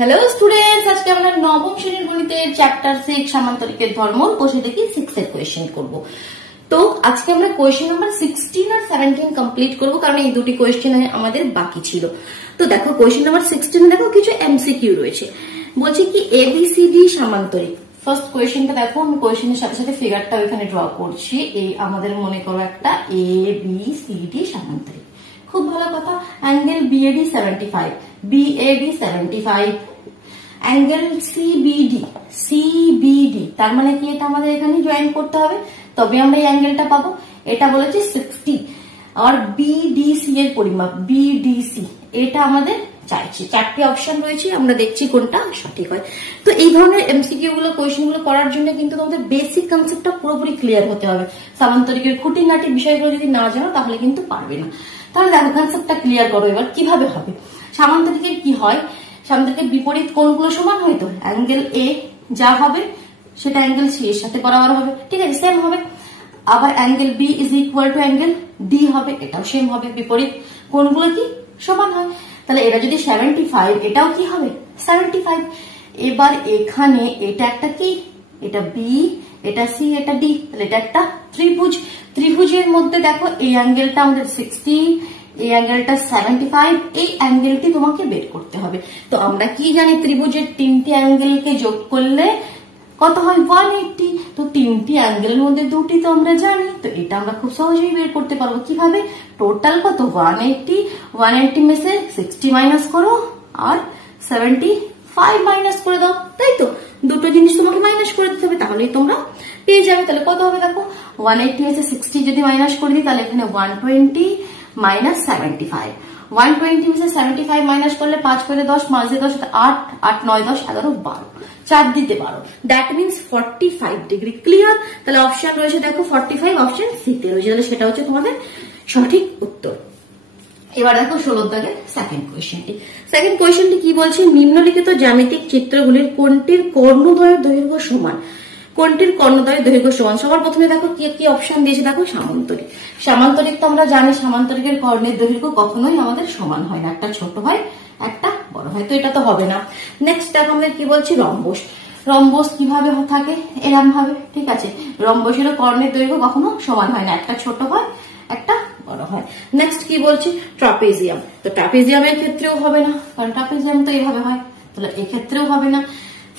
Hello students, আজকে আমরা নবম শ্রেণীর গণিতের চ্যাপ্টার 6 সামান্তরিকের ধর্ম বসে দেখি 6 এর কোয়েশ্চেন করব। তো আজকে আমরা কোয়েশ্চেন নাম্বার 16 আর 17 কমপ্লিট করব, কারণ এই দুটি কোয়েশ্চেন আমাদের বাকি ছিল। তো দেখো কোয়েশ্চেন নাম্বার 16 দেখো কিছু এমসিকিউ রয়েছে। বলছে কি এবিসিডি সামান্তরিক। ফার্স্ট কোয়েশ্চেনটা দেখো, আমি কোয়েশ্চেনের সাথে সাথে ফিগারটাও এখানে ড্র করছি। এই আমাদের মনে করো একটা এবিসিডি সামান্তরিক, খুব ভালো কথা। Angle BAD 75, BAD 75, angle CBD তার মানে কি এটা আমাদের এখানে জয়েন করতে হবে, তবে আমরা এই অ্যাঙ্গেলটা পাবো। এটা বলেছে 60 আর বিডিসি এর পরিমাপ বিডিসি, এটা আমাদের চাইছে। চারটি অপশন রয়েছে, আমরা দেখছি কোনটা সঠিক হয়। তো এই ধরনের এমসিকিউ গুলো কোয়েশ্চেন গুলো করার জন্য কিন্তু তোমাদের বেসিক কনসেপ্টটা পুরোপুরি ক্লিয়ার হতে হবে। সামান্তরিকের খুঁটিনাটি বিষয়গুলো যদি না জানো তাহলে কিন্তু পারবে না। তাহলে দেখো কনসেপ্টটা ক্লিয়ার করো এবার কিভাবে হবে। সামান্তরিকের কি হয়, সামান্তরিকের বিপরীত কোণগুলো সমান হয়, তো অ্যাঙ্গেল এ যা হবে সেটা অ্যাঙ্গেল সি এর সাথে বরাবর হবে, ঠিক আছে, সেম হবে। আবার angle B is equal to angle D হবে, এটাও সেম হবে, বিপরীত কোণগুলো কি সমান হয়। তাহলে এটা যদি 75, এটাও কি হবে 75। এবার এখানে এটা একটা কি, এটা বি, এটা সি, এটা ডি, তাহলে এটা একটা ত্রিভুজ। ত্রিভুজের মধ্যে দেখো এই অ্যাঙ্গেলটা আমাদের 60, এই অ্যাঙ্গেলটা 75, এই অ্যাঙ্গেলটি তোমাকে বের করতে হবে। তো আমরা কি জানি, ত্রিভুজের তিনটি অ্যাঙ্গেলকে যোগ করলে কত হয় 180। তো তিনটি অ্যাঙ্গেলের মধ্যে দুটি তো আমরা জানি, তো এটা আমরা খুব সহজেই বের করতে পারবো। কিভাবে, টোটাল কত 180 में से 60 মাইনাস করো আর 75 মাইনাস করে দাও, তাই তো দুটো জিনিস তোমাকে মাইনাস করে দিতে হবে, তাহলেই তোমরা পেয়ে যাবে। তাহলে কত হবে দেখো, 180 में से 60 যদি মাইনাস করে দিই তাহলে এখানে 120 মাইনাস 75, 120 में से 75 মাইনাস করলে 5 করে 10, 5 দিয়ে 10 8, 8 9 10 11 12, 4 দিতে 12, দ্যাট মিনস 45 ডিগ্রি। ক্লিয়ার? তাহলে অপশন রয়েছে দেখো 45, অপশন সি তে রয়েছে, তাহলে সেটা হচ্ছে তোমাদের সঠিক উত্তর। এবার দেখো 16 দাগের সেকেন্ড কোয়েশ্চেনটি। সেকেন্ড কোয়েশ্চেনটি কি বলছে, নিম্নলিখিত জ্যামিতিক চিত্রগুলির কোনটির কর্ণদ্বয়ের দৈর্ঘ্য সমান। কোনটির কর্ণদ্বয়ের দৈর্ঘ্য সমান, সবার প্রথমে দেখো কি কি অপশন দিয়েছে, দেখো সামান্তরিক। সামান্তরিক তো আমরা জানি সামান্তরিকের কর্ণের দৈর্ঘ্য কখনোই আমাদের সমান হয় না, একটা ছোট হয় একটা বড় হয়, তো এটা তো হবে না। নেক্সট দেখো আমাদের কি বলছি, রম্বস। রম্বস কিভাবে থাকে, এরকম ভাবে, ঠিক আছে। রম্বসেরও কর্ণের দৈর্ঘ্য কখনো সমান হয় না, একটা ছোট হয় একটা বড় হয়। নেক্সট কি বলছি, ট্রাপিজিয়াম। তো ট্রাপিজিয়ামের ক্ষেত্রেও হবে না, কারণ ট্রাপিজিয়াম তো এইভাবে হয়, তাহলে এক্ষেত্রেও হবে না।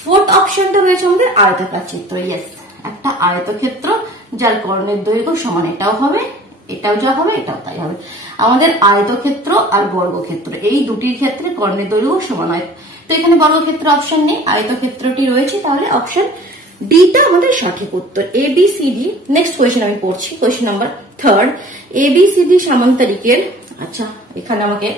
ফোর্থ অপশনটা রয়েছে আমাদের আয়তাকার চিত্র। ইয়েস, একটা আয়তক্ষেত্র যার কর্ণের দৈর্ঘ্য সমান, এটাও হবে, এটাও যা হবে এটাও তাই হবে। আমাদের আয়তক্ষেত্র আর বর্গক্ষেত্র এই দুটির ক্ষেত্রে কর্ণের দৈর্ঘ্য সমান হয়, তো এখানে বর্গক্ষেত্র অপশন নেই, আয়তক্ষেত্রটি রয়েছে, তাহলে অপশন ডিটা আমাদের সঠিক উত্তর। এবিসিডি। নেক্সট কোয়েশ্চেন আমি পড়ছি, কোয়েশ্চেন নাম্বার 3। এবিসিডি সামান্তরিকের, আচ্ছা এখানে আমাকে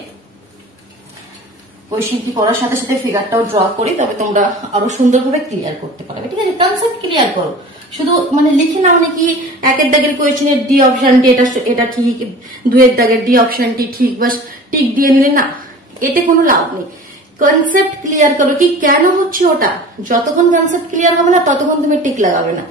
কোয়েশ্চেনটি করার সাথে সাথে ফিগারটাও ড্র করি, তবে তোমরা আরো সুন্দরভাবে ক্লিয়ার করতে পারবে, ঠিক আছে। কনসেপ্ট ক্লিয়ার করো, শুধু মানে লিখে না, মানে কি একের দাগের কোয়েশ্চেনের ডি অপশনটি এটা ঠিক, দুয়ের দাগের ডি অপশনটি ঠিক, বাস টিক দিয়ে নিলে না, এতে কোনো লাভ নেই। কনসেপ্ট ক্লিয়ার করো, কি কেন হচ্ছে ওটা। যতক্ষণ কনসেপ্ট ক্লিয়ার হবে না ততক্ষণ তুমি টিক লাগাবে না,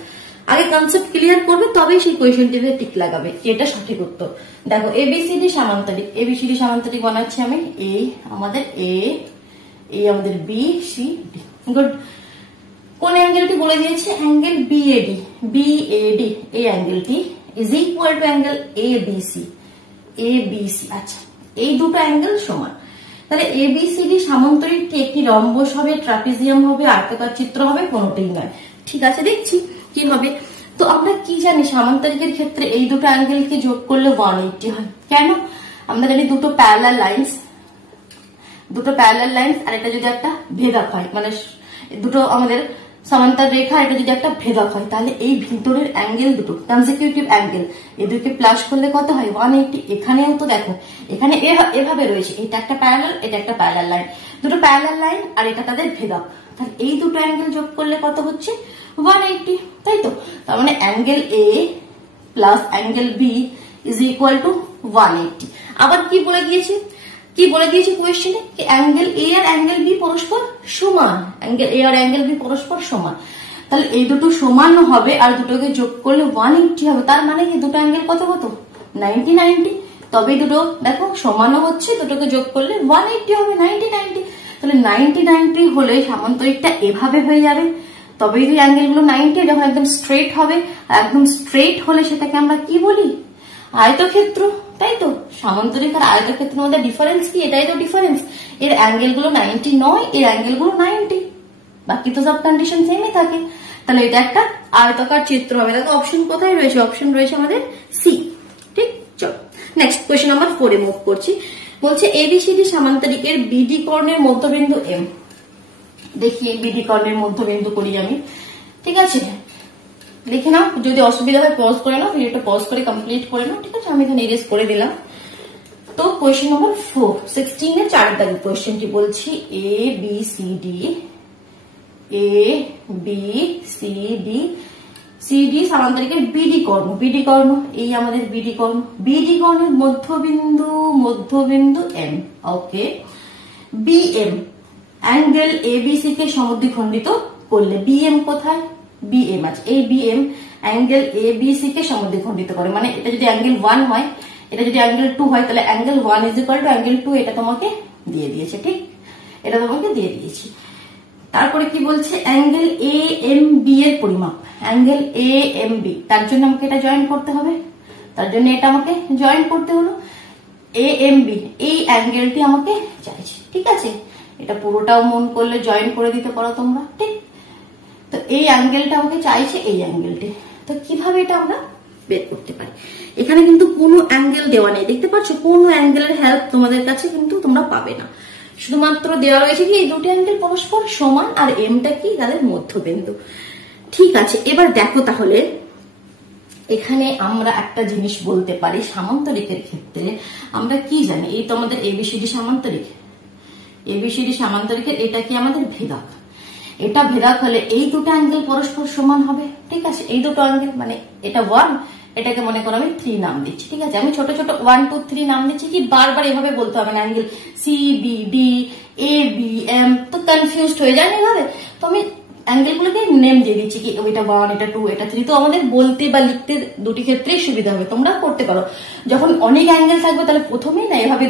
আগে কনসেপ্ট ক্লিয়ার করবে তবেই সেই কোয়েশ্চেনটিতে টিক লাগাবে, এটা সঠিক উত্তর। দেখো এবিসিডি সামান্তরিক, এবিসিডি সামান্তরিক বানাচ্ছি আমি, এই আমাদের এ, এই আমাদের বি সি ডি। গুড। কোন অ্যাঙ্গেলটি বলে দিয়েছে, অ্যাঙ্গেল বিএডি, বিএডি এই অ্যাঙ্গেলটি is equal to angle ABC, ABC. আচ্ছা এই দুটো অ্যাঙ্গেল সমান, তাহলে এবিসিডি সামান্তরিকটি একটি রম্বস হবে, ট্রাপিজিয়াম হবে, আয়তাকার চিত্র হবে, কোনটাই নয়। ঠিক আছে, দেখছি কি হবে। তো আমরা কি জানি, সামান্তরিকের ক্ষেত্রে এই দুটো অ্যাঙ্গেলকে যোগ করলে 180 হয়। কেন, আমরা জানি দুটো প্যারালাল লাইন্স, আর এটা যদি একটা ভেদক হয়, মানে দুটো আমাদের সমান্তর রেখা, এটা যদি একটা ভেদক হয়, তাহলে এই ভিতরের অ্যাঙ্গেল দুটো কনসিকিউটিভ অ্যাঙ্গেল, এই দুটোকে প্লাস করলে কত হয় 180। এখানেও তো দেখো, এখানে এভাবে রয়েছে, এটা একটা প্যারালাল, এটা একটা প্যারালাল লাইন, দুটো প্যারালাল লাইন আর এটা তাদের ভেদক, তাহলে এই দুটো অ্যাঙ্গেল যোগ করলে কত হচ্ছে 180, তাই তো। তার মানে angle A plus angle B is equal to 180। আবার কি বলে দিয়েছে কোয়েশ্চেনে, অ্যাঙ্গেল এ আর অ্যাঙ্গেল বি পরস্পর সমান, অ্যাঙ্গেল এ আর অ্যাঙ্গেল বি পরস্পর সমান, তাহলে এই দুটো সমান হবে আর দুটোকে যোগ করলে 180 হবে। তার মানে কি দুটো অ্যাঙ্গেল কত 90, তবে দুটো দেখো সমানও হচ্ছে, দুটোকে যোগ করলে 180 হবে, 90 তাহলে 90 90 হলে সামান্তরিকটা এভাবে হয়ে যাবে, তবে যদি অ্যাঙ্গেল গুলো 90 যখন একদম স্ট্রেট হবে, একদম স্ট্রেট হলে সেটাকে আমরা কি বলি? আয়তক্ষেত্র, তাই তো? সামান্তরিক আর আয়তক্ষেত্রের মধ্যে ডিফারেন্স কি? এটাই তো ডিফারেন্স। এর অ্যাঙ্গেল গুলো 90 নয়, এর অ্যাঙ্গেল গুলো 90, বাকি তো সব কন্ডিশন সেমই থাকে। তাহলে এটা একটা আয়তাকার চিত্র হবে। দেখো অপশন কোথায় রয়েছে? অপশন রয়েছে আমাদের সি। ঠিক, চলো নেক্সট কোয়েশ্চেন নাম্বার 4 এ মুভ করছি। বলছে এবিসিডি সামান্তরিকের বিডি কর্ণের মধ্যবিন্দু এম। দেখি বিডি কর্ণের মধ্যবিন্দু করি আমি, ঠিক আছে? লিখে নাও, যদি অসুবিধা হয় পজ করে নাও, ভিডিওটা পজ করে কমপ্লিট করে নাও, ঠিক আছে? আমি এখানে ইরেজ করে দিলাম। তো কোয়েশ্চেন নাম্বার 4 16 এর 4 দাগের কোয়েশ্চেনটি বলছি A B C D সামান্তরিকের BD Karna, BD কর্ণ এই আমাদের বিডি কর্ণ, বিডি কর্ণের মধ্যবিন্দু এম। ওকে, বিএম অ্যাঙ্গেল এবিসি কে সমদ্বিখণ্ডিত করলে, বিএম কোথায়? বিএম আছে, এই বিএম অ্যাঙ্গেল এবিসি কে সমদ্বিখণ্ডিত করে। মানে এটা যদি অ্যাঙ্গেল 1 হয়, এটা যদি অ্যাঙ্গেল 2 হয়, তাহলে angle 1 is equal to angle 2, এটা তোমাকে দিয়ে দিয়েছে। ঠিক, এটা তোমাকে দিয়ে দিয়েছি। তারপরে কি বলছে? অ্যাঙ্গেল এ এম বি এর পরিমাপ, অ্যাঙ্গেল এ এম বি, তার জন্য আমাকে এটা জয়েন করতে হবে, তার জন্য এটা আমাকে জয়েন করতে হলো। এ এম বি এই অ্যাঙ্গেলটি আমাকে চাইছে, ঠিক আছে? এটা পুরোটাও মন করলে জয়েন করে দিতে পারো তোমরা, ঠিক? তো এই অ্যাঙ্গেলটা আমাকে চাইছে, এই অ্যাঙ্গেলটি। তো কিভাবে এটা আমরা বের করতে পারি? এখানে কিন্তু কোনো অ্যাঙ্গেল দেওয়া নেই, দেখতে পাচ্ছ? কোনো অ্যাঙ্গেলের হেল্প তোমাদের কাছে কিন্তু তোমরা পাবে না, শুধুমাত্র দেওয়া রয়েছে কি এই দুটি অ্যাঙ্গেল পরস্পর সমান, আর এমটা কি? তাদের মধ্যবিন্দু। ঠিক আছে, এবার দেখো তাহলে এখানে আমরা একটা জিনিস বলতে পারি, সামান্তরিকের ক্ষেত্রে আমরা কি জানি? এই তো আমাদের এবিসিডি সামান্তরিক, এবিসিডি সামান্তরিকের এটা কি? আমাদের ভেদক। এটা ভেদক হলে এই দুটো অ্যাঙ্গেল পরস্পর সমান হবে, ঠিক আছে? এই দুটো অ্যাঙ্গেল, মানে এটা 1, এটাকে মনে করো আমি 3 নাম দিচ্ছি, ঠিক আছে? আমি ছোট ছোট 1 2 3 নাম দিচ্ছি, কি বারবার এভাবে বলতে হবে না, angle C B D A B M, তো কনফিউজড হয়ে যায় না এভাবে। তো আমি অ্যাঙ্গেল গুলোকে নেম দিয়ে দিচ্ছি, কি এটা 1, এটা 2, এটা 3, তো আমাদের বলতে বা লিখতে দুটি ক্ষেত্রেই সুবিধা হবে, তোমরা করতে পারো। যখন অনেক অ্যাঙ্গেল থাকবে তাহলে প্রথমেই না এভাবে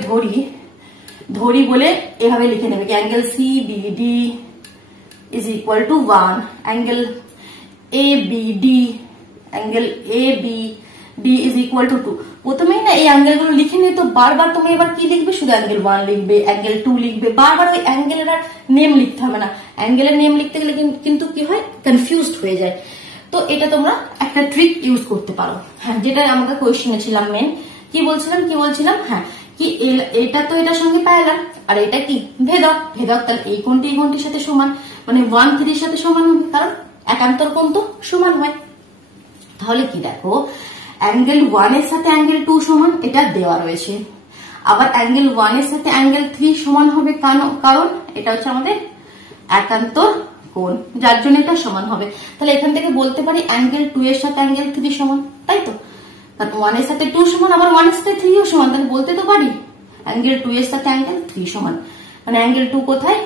ধরি বলে এভাবে লিখে নেবে, কি angle C B D is equal to 1, angle ABD is equal to 2। প্রথমেই না এই অ্যাঙ্গেল গুলো লিখে নিয়ে তো বারবার তুমি এবার কি লিখবে? শুধু অ্যাঙ্গেল 1 লিখবে, অ্যাঙ্গেল 2 লিখবে, বারবার ওই অ্যাঙ্গেলের আর নেম লিখতে হবে না। অ্যাঙ্গেলের নেম লিখতে গেলে কিন্তু কি হয়? কনফিউজড হয়ে যায়। তো এটা তোমরা একটা ট্রিক ইউজ করতে পারো। হ্যাঁ, যেটা আমাকে কোয়েশ্চেনে ছিলাম মেন, কি বলছিলাম? হ্যাঁ, কি এটা তো এটার সঙ্গে প্যারালাল, আর এটা কি? ভেদক। তাহলে এই কোণটি এই কোণটির সাথে সমান, মানে 1 3 এর সাথে সমান হবে, কারণ একান্তর কোণ তো সমান হয়। তাহলে কি দেখো, অ্যাঙ্গেল 1 এর সাথে অ্যাঙ্গেল 2 সমান, এটা দেওয়া রয়েছে। আবার অ্যাঙ্গেল 1 এর সাথে অ্যাঙ্গেল 3 সমান হবে, কারণ এটা হচ্ছে আমাদের একান্তর কোণ, যার জন্য এটা সমান হবে। তাহলে এখান থেকে বলতে পারি অ্যাঙ্গেল 2 এর সাথে অ্যাঙ্গেল 3 সমান, তাই তো? কারণ 1 এর সাথে 2 সমান, আবার 1 এর সাথে 3 ও সমান, তাহলে বলতে তো পারি অ্যাঙ্গেল 2 এর সাথে অ্যাঙ্গেল 3 সমান। মানে অ্যাঙ্গেল 2 কোথায়?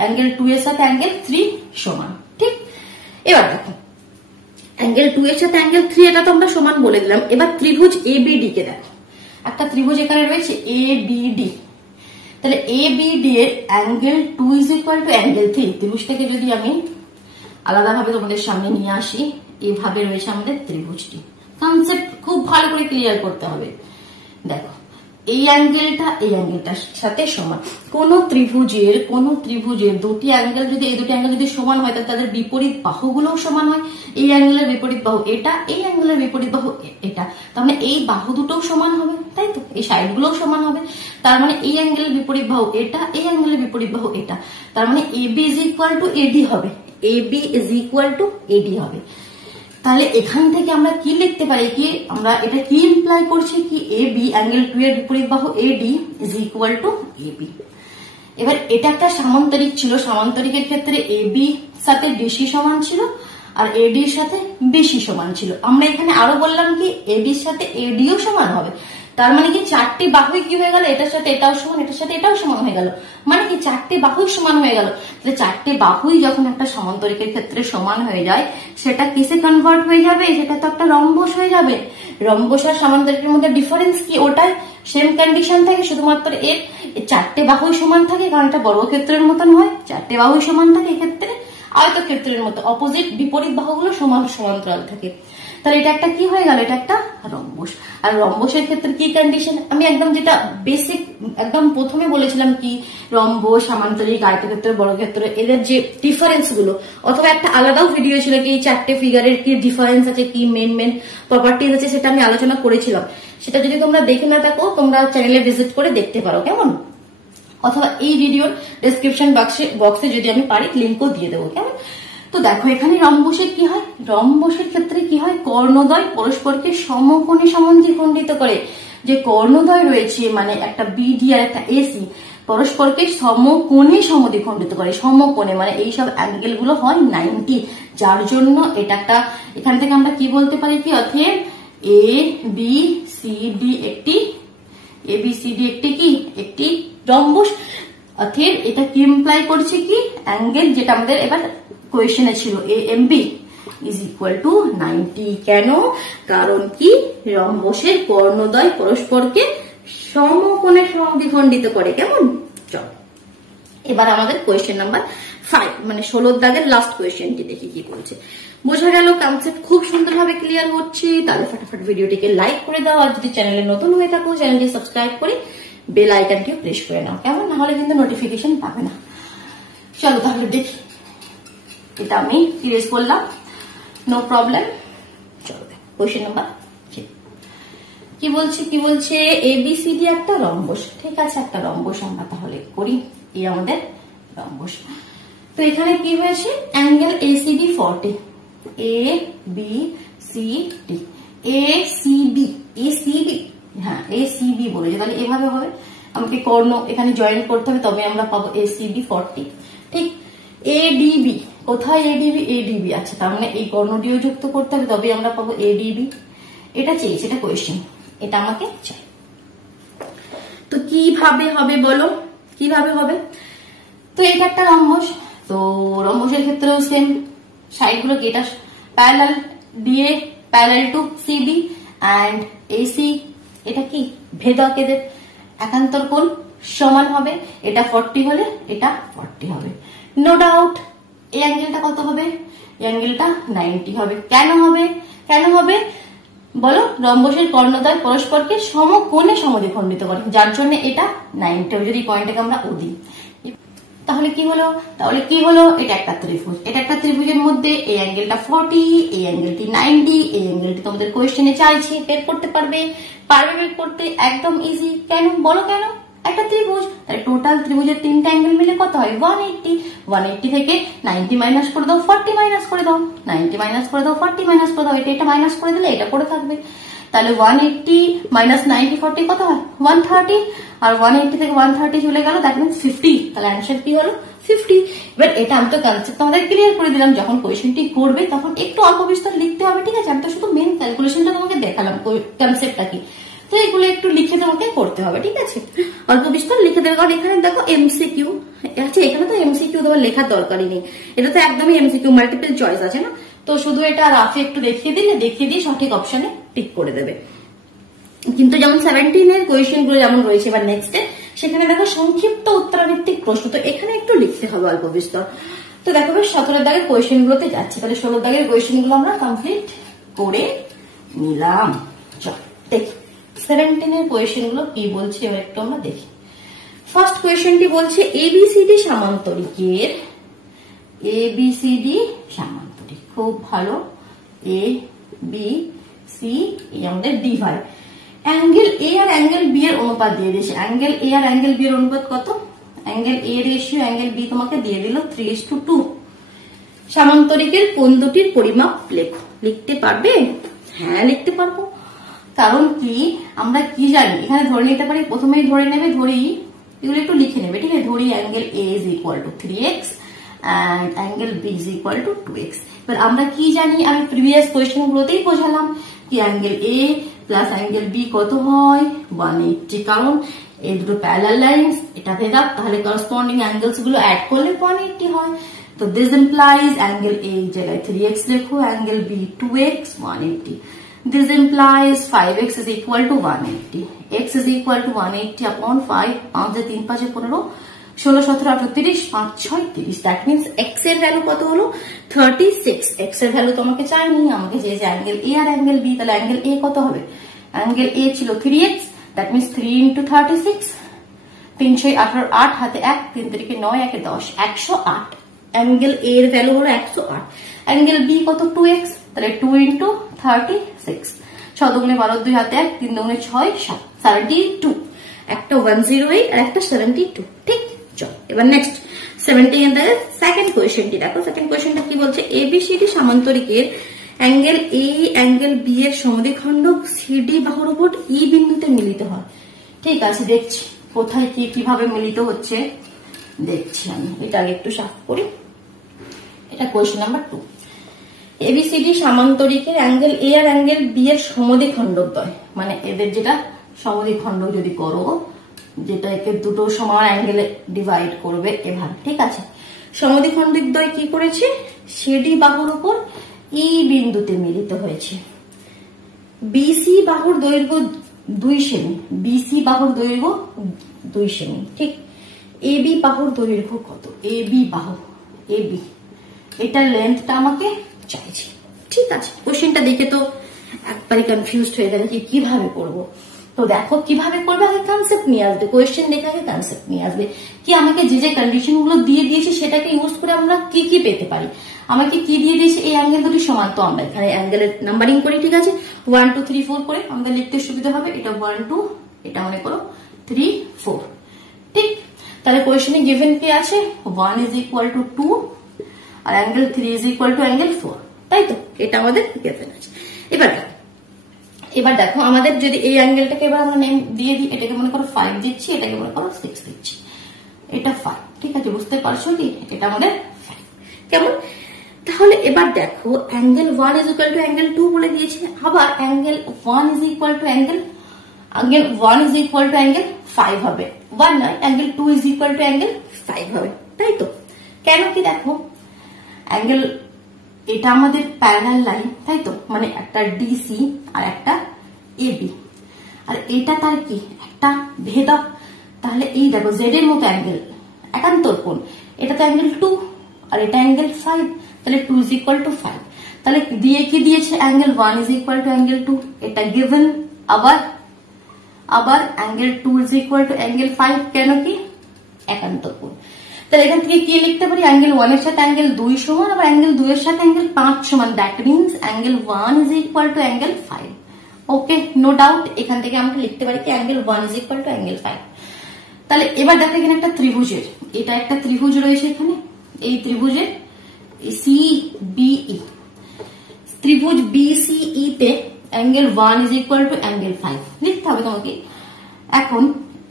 অ্যাঙ্গেল 2 এর সাথে অ্যাঙ্গেল 3 সমান, ঠিক? এবার দেখো অ্যাঙ্গেল 2 এর সাথে অ্যাঙ্গেল 3 এটা তো আমরা সমান বলে দিলাম। এবার ত্রিভুজ এবিডি কে দেখো, একটা ত্রিভুজ এখানে রয়েছে এবিডি। তাহলে এবিডি এর angle 2 is equal to angle 3। ত্রিভুজটাকে যদি আমি আলাদাভাবে তোমাদের সামনে নিয়ে আসি, এইভাবে রয়েছে আমাদের ত্রিভুজটি। কনসেপ্ট খুব ভালো করে ক্লিয়ার করতে হবে। দেখো এই অ্যাঙ্গেলটার সাথে সমান। কোন ত্রিভুজের দুটি অ্যাঙ্গেল যদি, এই দুটি অ্যাঙ্গেল যদি সমান হয়, তাহলে তাদের বিপরীত বাহুগুলোও সমান হয়। এই অ্যাঙ্গেলের বিপরীত বাহু এটা, এই অ্যাঙ্গেলের বিপরীত বাহু এটা, তার মানে এই বাহু দুটোও সমান হবে, তাই তো? এই সাইড গুলোও সমান হবে, তার মানে এই অ্যাঙ্গেলের বিপরীত বাহু এটা, এই অ্যাঙ্গেলের বিপরীত বাহু এটা, তার মানে AB is equal two AD হবে, AB is equal two AD হবে। তাহলে এখান থেকে আমরা কি লিখতে পারি? কি আমরা এটা কি ইমপ্লাই করছি? কি AB অ্যাঙ্গেল 2 এর বিপরীত বাহু AD is equal two AB। এবার এটা একটা সামান্তরিক ছিল, সামান্তরিকের ক্ষেত্রে AB সাথে বেশি সমান ছিল আর AD এর সাথে বেশি সমান ছিল। আমরা এখানে আরো বললাম কি AB এর সাথে AD ও সমান হবে, তার মানে কি চারটি বাহুই কি হয়ে গেল? এটার সাথে এটাও সমান, এটার সাথে এটাও সমান হয়ে গেল, মানে কি চারটি বাহুই সমান হয়ে গেল। তাহলে চারটি বাহুই যখন একটা সমান্তরিকের ক্ষেত্রে সমান হয়ে যায়, সেটা কিসে কনভার্ট হয়ে যাবে? সেটা তো একটা রম্বস হয়ে যাবে। রম্বস আর সমান্তরিকের মধ্যে ডিফারেন্স কি? ওটাই। সেম কন্ডিশন থাকে, শুধুমাত্র এর চারটে বাহুই সমান থাকে, কারণ এটা বর্গক্ষেত্রের মতন হয়, চারটে বাহুই সমান থাকে। এক্ষেত্রে আয়তক্ষেত্রের মতো অপোজিট বিপরীত বাহুগুলো সমান সমান্তরাল থাকে। তাহলে এটা একটা কি হয়ে গেল, এটা একটা রম্বস। আর রম্বসের ক্ষেত্রে কি কন্ডিশন, আমি একদম যেটা বেসিক একদম প্রথমে বলেছিলাম কি রম্বস, সামান্তরিক, আয়তক্ষেত্র, বর্গক্ষেত্র, এদের যে ডিফারেন্স গুলো, অথবা একটা আলাদাও ভিডিও ছিল কি এই চারটে ফিগারের কি ডিফারেন্স আছে, কি মেন প্রপার্টিজ আছে, সেটা আমি আলোচনা করেছিলাম। সেটা যদি তোমরা দেখে না থাকো তোমরা চ্যানেলে ভিজিট করে দেখতে পারো, কেমন? অথবা এই ভিডিওর ডেসক্রিপশন বক্সে যদি আমি পারি লিঙ্কও দিয়ে দেবো, কেমন? তো দেখো এখানে রম্বসের কি হয়, রম্বসের ক্ষেত্রে কি হয়, কর্ণদ্বয় পরস্পরকে সমকোণে সমদ্বিখণ্ডিত করে। যে কর্ণদ্বয় রয়েছে মানে একটা বিডি আর একটা এসি পরস্পরকে সমকোণে সমদ্বিখণ্ডিত করে। সমকোণে মানে এইসব অ্যাঙ্গেল গুলো হয় 90, যার জন্য এটা একটা, এখান থেকে আমরা কি বলতে পারি কি, অতএব এ বি সি ডি একটি কি, একটি রম্বস। অতএব এটা কি ইমপ্লাই করছে কি, অ্যাঙ্গেল যেটা আমাদের এবার কোয়েশ্চেনে ছিল AMB ইজ ইকুয়াল টু 90। কেন? কারণ কি রম্বসের কর্ণদ্বয় পরস্পরকে সমকোণে সমদ্বিখণ্ডিত করে, কেমন? চল এবার আমাদের কোয়েশ্চেন নাম্বার 5 মানে 16 দাগের লাস্ট কোয়েশ্চেনটি দেখি কি বলছে। বোঝা গেল কনসেপ্ট খুব সুন্দরভাবে ক্লিয়ার হচ্ছে? তাহলে ফটাফট ভিডিওটিকে লাইক করে দাও, আর যদি চ্যানেলে নতুন হয়ে থাকো চ্যানেলটি সাবস্ক্রাইব করে বেল আইকনটিও প্রেস করে নাও, কেমন? না হলে কিন্তু নোটিফিকেশন পাবে না। চলো তাহলে দেখি, এটা আমি ইরেজ করলাম, নো প্রবলেম। চলো কোয়েশ্চেন নাম্বার কি বলছে, ABCD একটা রম্বস, ঠিক আছে? একটা রম্বস আমরা তাহলে করি, এই আমাদের রম্বস। তো এখানে কি হয়েছে, অ্যাঙ্গেল ACD 40, ABCD, ACB, হ্যাঁ ACB বলেছে, তাহলে এভাবে হবে। আমাকে কর্ণ এখানে জয়েন করতে হবে, তবে আমরা পাবো ACB 40, ঠিক? ADB, কোথায় ADB আছে, তার মানে এই কর্ণটিও যুক্ত করতে হবে, তবে আমরা পাবো ADB। এটা চেয়েছে, এটা কোয়েশ্চেন, এটা আমাকে চাই। তো কিভাবে হবে বলো, কিভাবে হবে? তো এটা একটা রম্বস, তো রম্বসের ক্ষেত্রেও সেম, সাইড গুলো এটা parallel DA parallel to CB and AC, এটা কি ভেদক, এদের একান্তর কোণ সমান হবে। এটা 40 হলে এটা 40 হবে, নো ডাউট। এই অ্যাঙ্গেলটা কত হবে, এই অ্যাঙ্গেলটা 90 হবে। কেন হবে বলো? রম্বসের কর্ণদ্বয় পরস্পরকে সমকোণে সমদ্বিখণ্ডিত করে, যার জন্য এটা 90 হবে। যদি পয়েন্টটাকে আমরা ও দিই তাহলে কি হলো, এটা একটা ত্রিভুজ, এটা একটা ত্রিভুজের মধ্যে এই অ্যাঙ্গেলটা 40, এই অ্যাঙ্গেলটি 90, এই অ্যাঙ্গেলটি তোমাদের কোয়েশ্চেনে চাইছে, বের করতে পারবে বের করতে একদম ইজি। কেন বলো, কেন? একটা ত্রিভুজ, তাহলে টোটাল ত্রিভুজের তিনটা অ্যাঙ্গেল মিলে কত হয় 180 থেকে 90 মাইনাস করে দাও, 40 মাইনাস করে দাও, 90 মাইনাস করে দাও, 40 মাইনাস করে দাও, এটা মাইনাস করে দিলে এটা পড়ে থাকবে। তাহলে 180 মাইনাস 90 40 কত হয় 130, আর 180 থেকে 130 চলে গেল, দ্যাট মিন্স 50। তাহলে অ্যান্সার কি হলো 50। এবার এটা আমি তো কনসেপ্ট আমাদের ক্লিয়ার করে দিলাম, যখন কোয়েশ্চেনটি করবে তখন একটু অল্প বিস্তর লিখতে হবে, ঠিক আছে? আমি তো শুধু মেন ক্যালকুলেশনটা তোমাকে দেখালাম, কনসেপ্টটা কি, তো এগুলো একটু লিখে তোমাকে করতে হবে, ঠিক আছে? অল্প বিস্তর লিখে দেবে, কারণ এখানে দেখো MCQ আছে, এখানে তো MCQ তোমার লেখার দরকারই নেই, এটা তো একদমই MCQ মাল্টিপল চয়েস আছে না, তো শুধু এটা রাফে একটু দেখিয়ে দিয়ে সঠিক অপশনে টিক করে দেবে। কিন্তু যেমন 17 এর কোয়েশ্চেন গুলো যেমন রয়েছে এবার নেক্সটে, সেখানে দেখো সংক্ষিপ্ত উত্তরাভিত্তিক প্রশ্ন, তো এখানে একটু লিখতে হবে অল্প বিস্তর। তো দেখো 17 দাগের কোয়েশ্চেন গুলোতে যাচ্ছে, তাহলে 16 দাগের কোয়েশ্চেন গুলো আমরা কমপ্লিট করে নিলাম। চল দেখি 17 এর কোয়েশ্চেন গুলো কি বলছে, এবার একটু আমরা দেখি। ফার্স্ট কোয়েশ্চেনটি বলছে ABCD সামান্তরিকের, ABCD সামান্তরিক, খুব ভালো, ABC আমাদের D হয়। অ্যাঙ্গেল A আর অ্যাঙ্গেল B এর অনুপাত দিয়ে দিয়েছে। অ্যাঙ্গেল A আর অ্যাঙ্গেল B এর অনুপাত কত? Angle A ratio angle B তোমাকে দিয়ে দিল 3:2। সামান্তরিকের কোণ দুটির পরিমাপ লেখো। লিখতে পারবে? হ্যাঁ লিখতে পারবো। কারণ কি আমরা কি জানি, এখানে ধরে নিতে পারি, প্রথমেই ধরে নেবে, ধরি এগুলো একটু লিখে নেবে, ঠিক আছে? ধরি angle A is equal to 3x and angle B is equal to 2x। এবার আমরা কি জানি, আমি প্রিভিয়াস কোয়েশ্চেন গুলোতেই বোঝালাম কি angle A plus angle B কত হয় 180, কারণ এই দুটো প্যারালাল লাইনস, এটা ভেদাক, তাহলে করসপন্ডিং অ্যাঙ্গেলস গুলো অ্যাড করলে 180 হয়। তো দিস ইমপ্লাইজ অ্যাঙ্গেল A জায়গায় 3x লেখো, angle B 2x 180। This implies 5x is equal to 180. x is equal two 180/5, 5 দিয়ে 3 5 15, 16 17 18 30, 5 6 30। দ্যাট মিনস x এর ভ্যালু কত হলো 36। x এর ভ্যালু তো আমাকে চাইনি, আমাকে চেয়েছে অ্যাঙ্গেল এ আর অ্যাঙ্গেল বি। তাহলে অ্যাঙ্গেল এ কত হবে? অ্যাঙ্গেল এ ছিল 3x, দ্যাট মিনস 3 × 36, 3 6 18, 8 হাতে 1, 3 3 9 1 10, 108। অ্যাঙ্গেল এ এর ভ্যালু হলো 108। অ্যাঙ্গেল বি কত 2x, তাহলে 2 × 36, 6 2 12, 2 হাতে 1, 3 2 6 7, 72। একটা 108 আর একটা 72। ঠিক, চল এবার নেক্সট 17 এর সেকেন্ড কোয়েশ্চেনটি দেখো। সেকেন্ড কোয়েশ্চেনটা কি বলছে? এবিসিডি সামান্তরিকের অ্যাঙ্গেল এ অ্যাঙ্গেল বি এর সমদ্বিখণ্ডক সিডি বাহুর উপর ই বিন্দুতে মিলিত হয়। ঠিক আছে, দেখছি কোথায় কি কিভাবে মিলিত হচ্ছে দেখছি আমি। এটা একটু সাফ করি। এটা কোয়েশ্চেন নাম্বার 2। এবিসিডি সামান্তরিকের অ্যাঙ্গেল এ আর অ্যাঙ্গেল বি এর সমদ্বিখণ্ডক দ্বয়, মানে এদের যেটা সমদ্বিখণ্ডক যদি করো, যেটা একে দুটো সমান অ্যাঙ্গেলে ডিভাইড করবে এভাবে। ঠিক আছে, সমদ্বিখণ্ডক দ্বয় কি করেছে? সিডি বাহুর উপর ই বিন্দুতে মিলিত হয়েছে। বিসি বাহুর দৈর্ঘ্য 2 সেমি, বিসি বাহুর দৈর্ঘ্য 2 সেমি। ঠিক, এবি বাহুর দৈর্ঘ্য কত? এবি বাহু, এবি, এটার লেন্থটা আমাকে চাইছে। ঠিক আছে, কোশ্চেনটা দেখে তো একবারই কনফিউজড হয়ে গেছে যে কিভাবে করবো। তো দেখো কিভাবে করবে, আগে কনসেপ্ট নিয়ে আসবে। কোয়েশ্চেন দেখে আগে কনসেপ্ট নিয়ে আসবে কি আমাকে যে যে কন্ডিশন গুলো দিয়ে দিয়েছে সেটাকে ইউজ করে আমরা কি কি পেতে পারি। আমাকে কি দিয়ে দিয়েছে? এই অ্যাঙ্গেল দুটি সমান, তো আমরা এখানে অ্যাঙ্গেলের নাম্বারিং করি। ঠিক আছে, 1 2 3 4 করে আমাদের লিখতে সুবিধা হবে। এটা 1 2, এটা মনে করো 3 4। ঠিক, তাহলে কোয়েশ্চেনে গিভেন কি আছে? 1 ইজ ইকুয়াল টু 2 আর angle 3 is equal to angle 4, তাই তো? এটা আমাদের গিভেন আছে। এবার দেখো আমাদের যদি এই অ্যাঙ্গেলটাকে এবার আমরা নেম দিয়ে দিই, এটাকে মনে করো 5 দিচ্ছি, এটাকে মনে করো 6 দিচ্ছি। এটা 5। ঠিক আছে, বুঝতে পারছো কি? এটা আমাদের 5। কেমন? তাহলে এবার দেখো angle 1 is equal to angle 2 বলে দিয়েছে, আবার angle 1 is equal to angle 1 is equal to angle 5 হবে। 1 নয়, angle 2 is equal to angle 5 হবে, তাই তো? কেন কি? দেখো অ্যাঙ্গেল এটা আমাদের প্যারালাল লাইন, তাই তো? মানে একটা ডিসি আর একটা এবি, আর এটা তার কি একটা ভেদক। তাহলে এই দেখো জেড এর মতো অ্যাঙ্গেল একান্তর কোণ, এটা তো অ্যাঙ্গেল 2 আর এটা অ্যাঙ্গেল 5, তাহলে 2 ইজ ইকুয়াল টু 5। তাহলে দিয়ে কি দিয়েছে? Angle 1 is equal to angle 2, এটা গিভেন। আবার angle 2 is equal to angle 5, কেন কি? একান্তর কোণ। তাহলে এখান থেকে কি লিখতে পারি? অ্যাঙ্গেল 1 এর সাথে অ্যাঙ্গেল 2 সমান, আবার অ্যাঙ্গেল 2 এর সাথে অ্যাঙ্গেল 5 সমান। That means angle 1 is equal to angle 5। Okay, no doubt. এখান থেকে আমরা লিখতে পারি কি angle 1 is equal to angle 5। তাহলে এবার দেখো এখানে একটা ত্রিভুজের, এটা একটা ত্রিভুজ রয়েছে এখানে, এই ত্রিভুজের সিবিই, ত্রিভুজ বিসিই তে angle 1 is equal to angle 5 লিখতে হবে তোমাকে। এখন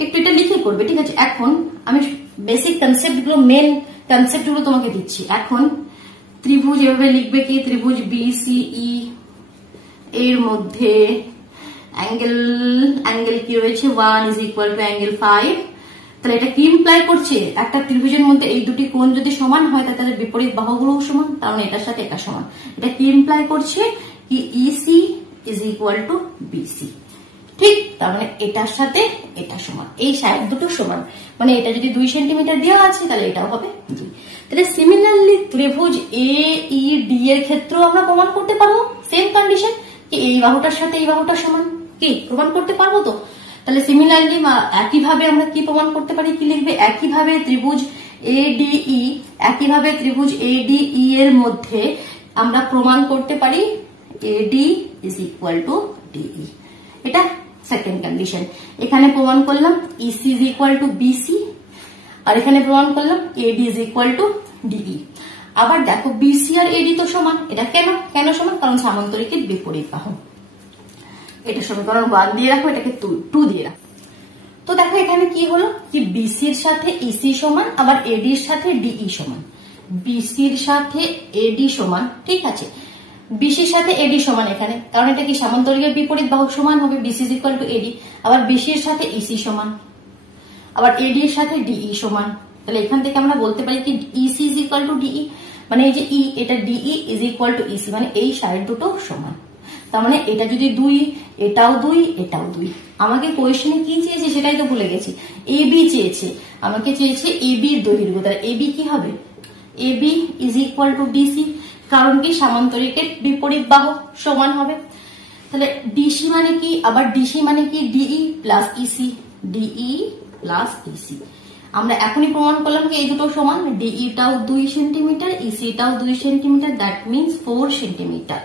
একটু এটা লিখে করবে। ঠিক আছে, এখন আমি বেসিক কনসেপ্ট গুলো, মেন কনসেপ্ট গুলো তোমাকে দিচ্ছি। এখন ত্রিভুজ এভাবে লিখবে কি? ত্রিভুজ বিসিই এর মধ্যে অ্যাঙ্গেল কি রয়েছে? 1 ইজ ইকুয়াল টু অ্যাঙ্গেল 5। তাহলে এটা কি ইমপ্লাই করছে? একটা ত্রিভুজের মধ্যে এই দুটি কোণ যদি সমান হয় তাহলে বিপরীত বাহুগুলো সমান, কারণ এটার সাথে এটা সমান। এটা কি ইমপ্লাই করছে? কি EC is equal to BC. ঠিক, তার মানে এটার সাথে এটা সমান, এই সাইড দুটো সমান। মানে এটা যদি 2 সেন্টিমিটার দেওয়া আছে তাহলে এটাও হবে 2। তাহলে সিমিলারলি ত্রিভুজ এ ই ডি এর ক্ষেত্রেও আমরা প্রমাণ করতে পারবো সেম কন্ডিশন, কি এই বাহুটার সাথে এই বাহুটা সমান, কি প্রমাণ করতে পারবো তো? তাহলে সিমিলারলি একইভাবে আমরা কি প্রমাণ করতে পারি? কি লিখবে? একইভাবে ত্রিভুজ এডিই, একইভাবে ত্রিভুজ এডিই এর মধ্যে আমরা প্রমাণ করতে পারি AD is equal to DE. এটা সেকেন্ড কন্ডিশন। এখানে প্রমাণ করলাম EC is equal to BC, আর এখানে প্রমাণ করলাম AD is equal to DE. আবার দেখো বিসি আর এডি তো সমান, এটা কেন সমান? কারণ সামান্তরিকের বিপরীত বাহু। এটা সমীকরণ 1 দিয়ে রাখো, এটাকে 2 দিয়ে রাখো। তো দেখো এখানে কি হলো? কি বিসির সাথে ইসি সমান, আবার এডির সাথে ডিই সমান। বিসির সাথে এডি সমান, ঠিক আছে, বিসির সাথে এডি সমান এখানে, কারণ এটা কি সামান্তরিকের বিপরীত বাহু সমান হবে, বিসি ইজ ইকুয়াল টু এডি। আবার বিসির সাথে ইসি সমান, আবার এডি এর সাথে ডিই সমান। তাহলে এখান থেকে আমরা বলতে পারি কি EC is equal to DE, মানে এই যে ই, এটা DE is equal to EC, মানে এই সাইড দুটো সমান। তার মানে এটা যদি 2, এটাও 2, এটাও 2। আমাকে কোয়েশ্চেনে কি চেয়েছে সেটাই তো ভুলে গেছি। এবি চেয়েছে, আমাকে চেয়েছে এবি এর দৈর্ঘ্য, তাহলে এবি কি হবে, AB is equal to DC, কারণ কি সামান্তরিকের বিপরীত বাহু সমান হবে। তাহলে ডিসি মানে কি, আবার ডিসি মানে কি, DE plus EC, DE plus EC. আমরা এখনই প্রমাণ করলাম কি এই দুটো সমান, ডিইটাও 2 সেন্টিমিটার, ইসিটাও 2 centimetre, that means 4 centimetre.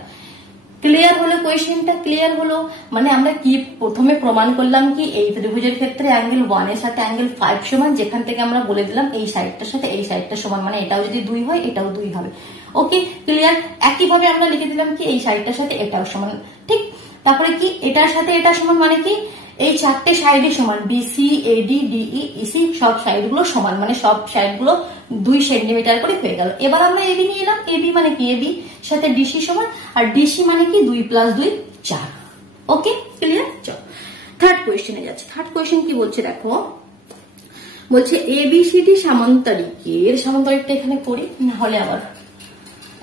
Clear হলো কোয়েশ্চেনটা, ক্লিয়ার হলো। মানে আমরা কি প্রথমে প্রমাণ করলাম কি এই ত্রিভুজের ক্ষেত্রে অ্যাঙ্গেল 1 এর সাথে অ্যাঙ্গেল 5 সমান, যেখান থেকে আমরা বলে দিলাম এই সাইডটার সাথে এই সাইডটা সমান, মানে এটাও যদি 2 হয় এটাও 2 হবে। Okay clear. একইভাবে আমরা লিখে দিলাম কি এই সাইডটার সাথে এটাও সমান, ঠিক। তারপরে কি এটার সাথে এটা সমান, মানে কি এই চারটে সাইডই সমান, বিসি এডি ডিই ইসি সব সাইড গুলো সমান, মানে সব সাইড গুলো 2 সেন্টিমিটার করে হয়ে গেল। এবার আমরা এবি নিয়ে এলাম, এবি মানে কি এবি সাথে ডিসি সমান, আর ডিসি মানে কি 2 প্লাস 2 4। Okay clear. চল থার্ড কোয়েশ্চেনে যাচ্ছি। থার্ড কোয়েশ্চেন কি বলছে দেখো, বলছে এবিসিডি সামান্তরিকের, সামান্তরিকটা এখানে পড়ি না হলে আবার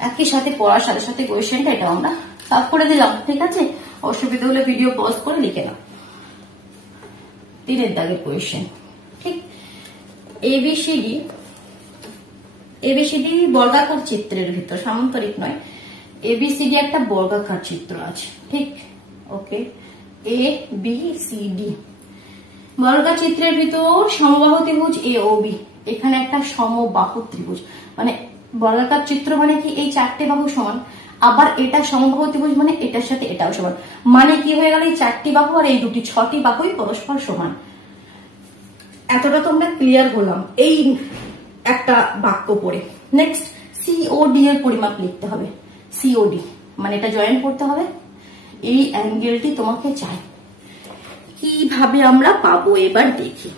একই সাথে পড়ার সাথে সাথে কোয়েশ্চেনটা এটা আমরা সাফ করে দিলাম, ঠিক আছে। অসুবিধা হলে ভিডিও পজ করে লিখে নাও। 3 দাগের কোয়েশ্চেন, ঠিক। এবিসিডি, এবিসিডি বর্গাকার চিত্রের ভিতর, সামান্তরিক নয়, এবিসিডি একটা বর্গাকার চিত্র আছে, ঠিক। ওকে এ বি সি ডি বর্গাকার চিত্রের ভিতর সমবাহু ত্রিভুজ এ ও বি, এখানে একটা সমবাহু ত্রিভুজ, মানে বর্গাকার চিত্র মানে কি এই চারটে বাহু সমান, আবার এটা সমবাহু ত্রিভুজ মানে এটার সাথে এটাও সমান, মানে কি হয়ে গেল এই চারটি বাহু আর এই দুটি 6টি বাহুই পরস্পর সমান। এতটা তো আমরা ক্লিয়ার হলাম এই একটা বাক্য পড়ে। নেক্সট সিওডি এর পরিমাপ লিখতে হবে, সিওডি মানে এটা জয়েন করতে হবে, এই অ্যাঙ্গেলটি তোমাকে চাই। কিভাবে আমরা পাবো এবার দেখি।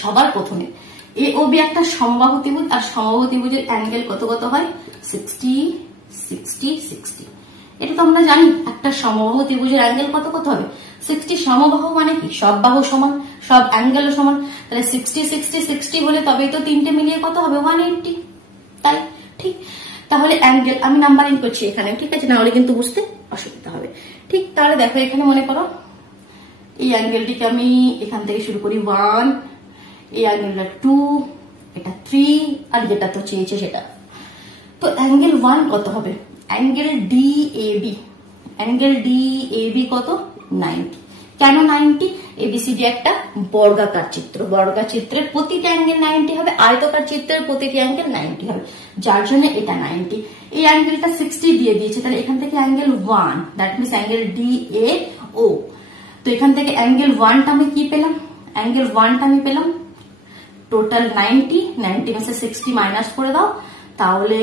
সবার প্রথমে এ ও বি একটা সমবাহু ত্রিভুজ, আর সমবাহু ত্রিভুজের অ্যাঙ্গেল কত কত হয়, 60 60 60। এটা তো আমরা জানি একটা সমবাহু ত্রিভুজের অ্যাঙ্গেল কত কত হবে 60। সমবাহু মানে কি সব বাহু সমান, সব অ্যাঙ্গেলও সমান, তাহলে 60 60 60 হলে তবেই তো তিনটে মিলিয়ে কত হবে 180, তাই ঠিক। তাহলে অ্যাঙ্গেল আমি নাম্বারিং করছি এখানে, ঠিক আছে, না হলে কিন্তু বুঝতে অসুবিধা হবে, ঠিক। তাহলে দেখো এখানে মনে করো এই অ্যাঙ্গেলটিকে আমি এখান থেকে শুরু করি 1, এই অ্যাঙ্গেলটা 2, এটা 3, আর যেটা তো চেয়েছে সেটা। তো অ্যাঙ্গেল 1 কত হবে, angle D A B, angle D A B কত 90। কেন 90, এবিসিডি একটা বর্গাকার চিত্র, বর্গাকার চিত্রের প্রতিটি অ্যাঙ্গেল 90 হবে, আয়তকার চিত্রের প্রতিটি অ্যাঙ্গেল 90 হবে, যার জন্য এটা 90। এই অ্যাঙ্গেলটা 60 দিয়ে দিয়েছে, তাহলে এখান থেকে angle 1, that means angle D A O. তো এখান থেকে অ্যাঙ্গেল 1টা আমি কি পেলাম, অ্যাঙ্গেল 1টা আমি পেলাম টোটাল 90, 90 মেসে 60 মাইনাস করে দাও, তাহলে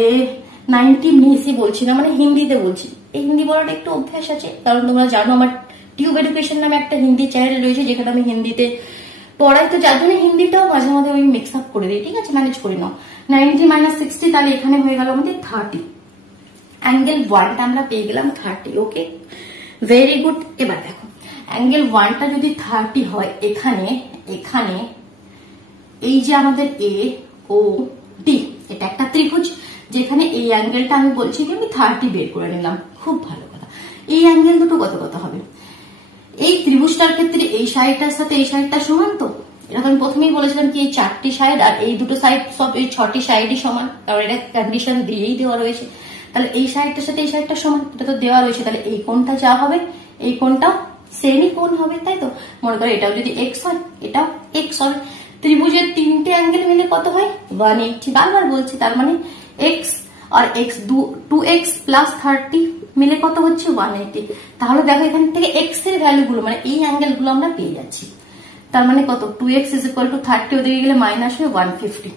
90 মেসি বলছি না, মানে হিন্দিতে বলছি। এই হিন্দি বলাটা একটু অভ্যাস আছে, কারণ তোমরা জানো আমার টিউব এডুকেশন নামে একটা হিন্দি চ্যানেল রয়েছে যেখানে আমি হিন্দিতে পড়াই, তো যার জন্য হিন্দিটাও মাঝে মাঝে ওই মিক্স আপ করে দিই, ঠিক আছে, ম্যানেজ করে নাও। 90 মাইনাস 60, তাহলে এখানে হয়ে গেল আমাদের 30। অ্যাঙ্গেল 1টা আমরা পেয়ে গেলাম 30। Okay very good. এবার দেখো অ্যাঙ্গেল 1টা যদি 30 হয়, এখানে এখানে এই যে আমাদের এ ও ডি এটা একটা ত্রিভুজ, যেখানে এই অ্যাঙ্গেলটা আমি বলছি যে আমি 30 বের করে নিলাম, খুব ভালো কথা। এই অ্যাঙ্গেল দুটো কত কত হবে, এই ত্রিভুজটার ক্ষেত্রে এই সাইডটার সাথে এই সাইডটা সমান, তো এটা আমি প্রথমেই বলেছিলাম কি এই 4টি সাইড আর এই দুটো সাইড সব এই 6টি সাইডই সমান, কারণ এটা কন্ডিশন দিয়েই দেওয়া রয়েছে। তাহলে এই সাইডটার সাথে এই সাইডটা সমান, এটা তো দেওয়া রয়েছে, তাহলে এই কোণটা যা হবে এই কোণটা সেমই কোণ হবে, তাই তো। মনে করো এটাও যদি এক্স হয় এটাও এক্স হবে। ত্রিভুজের 3টে অ্যাঙ্গেল মিলে কত হয় 180, বারবার বলছি, তার মানে এক্স আর এক্স 2x প্লাস 30 মিলে কত হচ্ছে 180। তাহলে দেখো এখান থেকে এক্স এর ভ্যালু গুলো মানে এই অ্যাঙ্গেল গুলো আমরা পেয়ে যাচ্ছি, তার মানে কত 2x ইজ ইকুয়াল টু 30, ওদিকে গেলে মাইনাস হয়ে 150,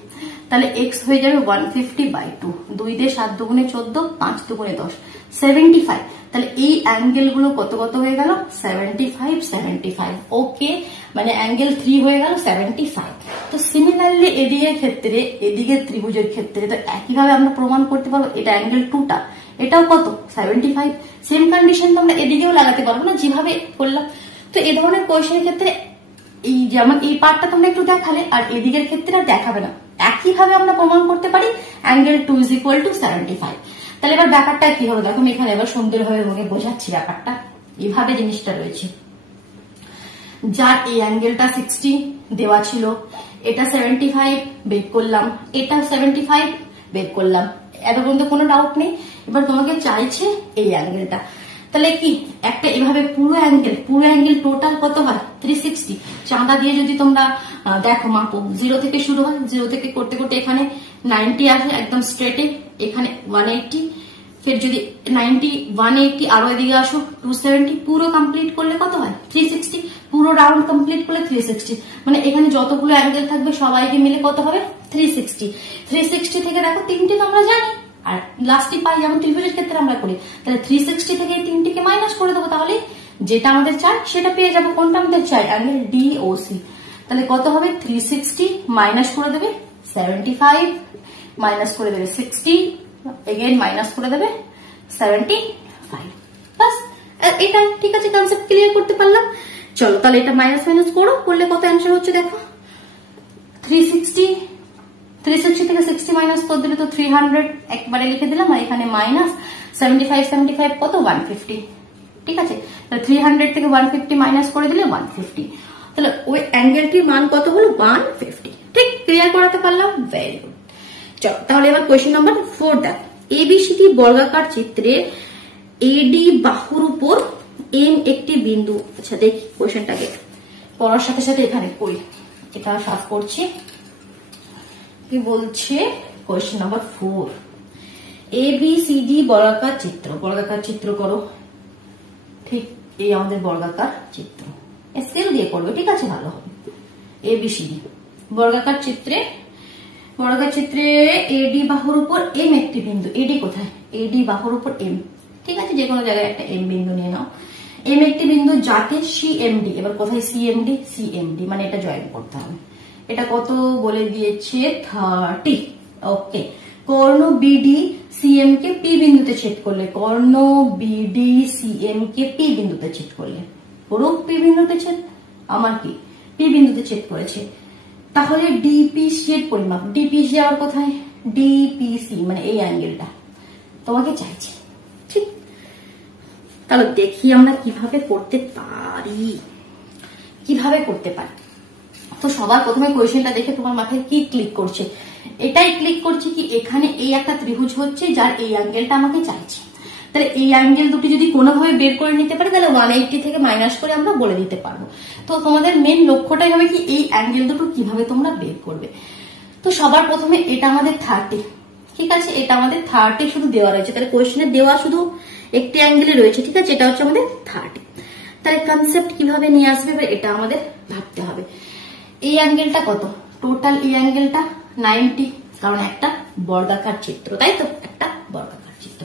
তাহলে এক্স হয়ে যাবে 150/2, 2 দিয়ে 7 দুগুণে 14, 5 দুগুণে 10, 75। তাহলে এই অ্যাঙ্গেল গুলো কত কত হয়ে গেল 75 75। ওকে মানে অ্যাঙ্গেল 3 হয়ে গেল 75। তো সিমিলারলি এদিকের ক্ষেত্রে, এদিকের ত্রিভুজের ক্ষেত্রে তো একইভাবে আমরা প্রমাণ করতে পারবো এটা অ্যাঙ্গেল 2টা এটাও কত 75। সেম কন্ডিশন তো আমরা এদিকেও লাগাতে পারবো না যেভাবে করলাম। তো এই ধরনের কোয়েশ্চেনের ক্ষেত্রে এই যেমন এই পার্টটা তোমরা একটু দেখালে আর এদিকের ক্ষেত্রে আর দেখাবে না, একইভাবে আমরা প্রমাণ করতে পারি অ্যাঙ্গেল 2 ইজ ইকুয়াল টু 75। তাহলে এবার ব্যাপারটা কি হবে দেখো, এখানে এবার সুন্দরভাবে মনে বোঝাচ্ছি ব্যাপারটা, এইভাবে জিনিসটা রয়েছে। যার এই অ্যাঙ্গেলটা 60 দেওয়া ছিল, এটা 75 বের করলাম, এটা 75 বের করলাম, এত পর্যন্ত কোনো ডাউট নেই। এবার তোমাকে চাইছে এই অ্যাঙ্গেলটা, তাহলে কি একটা এভাবে পুরো অ্যাঙ্গেল টোটাল কত হয় 360। চাঁদা দিয়ে যদি তোমরা দেখো মাপো, 0 থেকে শুরু হয়, 0 থেকে করতে করতে এখানে 90 আসে একদম স্ট্রেটে, এখানে 180, ফের যদি 90 180 আরো এদিকে আসো 270, পুরো কমপ্লিট করলে কত হয় 360, পুরো রাউন্ড কমপ্লিট করলে 360, মানে এখানে যতগুলো অ্যাঙ্গেল থাকবে সবাইকে মিলে কত হবে 360। 360 থেকে দেখো তিনটে তো আমরা জানি, আর লাস্টে পাই যেমন ত্রিভুজের ক্ষেত্রে আমরা করি, তাহলে 360 থেকে এই তিনটিকে মাইনাস করে দেবো, তাহলে যেটা আমাদের চাই সেটা পেয়ে যাবো। কোনটা আমাদের চাই অ্যাঙ্গেল ডিওসি, তাহলে কত হবে 360 মাইনাস করে দেবে 75 মাইনাস করে দেবে 60, এগেইন মাইনাস করে দেবে 75, বাস এটা ঠিক আছে, কনসেপ্ট ক্লিয়ার করতে পারলাম। চলো তাহলে এটা মাইনাস মাইনাস করো, করলে কত অ্যান্সার হচ্ছে দেখো 360 থেকে 60 মাইনাস করে দিলে তো 300 একবারে লিখে দিলাম, আর এখানে মাইনাস 75 কত 150, ঠিক আছে, তাহলে 300 থেকে 150 মাইনাস করে দিলে 150, তাহলে ওই অ্যাঙ্গেলটির মান কত হলো 150। ঠিক ক্লিয়ার করাতে পারলাম, ভেরি গুড। চলো তাহলে এবার কোয়েশ্চেন নাম্বার 4 দেখ, এবিসিডি বর্গাকার চিত্রে এডি বাহুর উপর এম একটি বিন্দু। আচ্ছা দেখি কোয়েশ্চেনটাকে পড়ার সাথে সাথে এখানে করি, এটা সাফ করছি। কি বলছে কোয়েশ্চেন নাম্বার 4, এবিসিডি বর্গাকার চিত্র করো। ঠিক এই আমাদের বর্গাকার চিত্র, স্কেল দিয়ে করবে, ঠিক আছে, ভালো হবে। এবিসিডি বর্গাকার চিত্রে এডি বাহুর উপর এম একটি বিন্দু, এডি কোথায়, এডি বাহুর উপর এম, ঠিক আছে, যে কোনো জায়গায় একটা এম বিন্দু নিয়ে নাও, এম একটি বিন্দু যাতে সিএমডি, এবার কোথায় সিএমডি মানে এটা জয়েন করতে হবে, এটা কত বলে দিয়েছে 30, ওকে। কর্ণ বিডি সিএম কে পি বিন্দুতে ছেদ করলে, কর্ণ বিডি সিএম কে পি বিন্দুতে ছেদ করলে, পুরো পি বিন্দুতে ছেদ, আমার কি পি বিন্দুতে ছেদ করেছে, তাহলে ডিপিসি এর পরিমাপ, ডিপিসি আবার কোথায়, ডিপিসি মানে এই অ্যাঙ্গেলটা তোমাকে চাইছে, ঠিক। তাহলে দেখি আমরা কিভাবে করতে পারি, তো সবার প্রথমে কোয়েশ্চেনটা দেখে তোমার মাথায় কি ক্লিক করছে, এটাই ক্লিক করছে কি এখানে এই একটা ত্রিভুজ হচ্ছে যার এই অ্যাঙ্গেলটা আমাকে চাইছে, তাহলে এই অ্যাঙ্গেল দুটি যদি কোনোভাবে বের করে নিতে পারে তাহলে 180 থেকে মাইনাস করে আমরা বলে দিতে পারবো। তো তোমাদের মেন লক্ষ্যটাই হবে কি এই অ্যাঙ্গেল দুটো কিভাবে তোমরা বের করবে। তো সবার প্রথমে এটা আমাদের 30, ঠিক আছে, এটা আমাদের 30 শুধু দেওয়া রয়েছে, তাহলে কোয়েশ্চেনে দেওয়া শুধু একটি অ্যাঙ্গেলে রয়েছে, ঠিক আছে, এটা হচ্ছে আমাদের 30। তাহলে কনসেপ্ট কিভাবে নিয়ে আসবে এবার এটা আমাদের ভাবতে হবে। এই অ্যাঙ্গেলটা কত, টোটাল এই অ্যাঙ্গেলটা 90, কারণ একটা বর্গাকার চিত্র, তাই তো, একটা বর্গাকার চিত্র।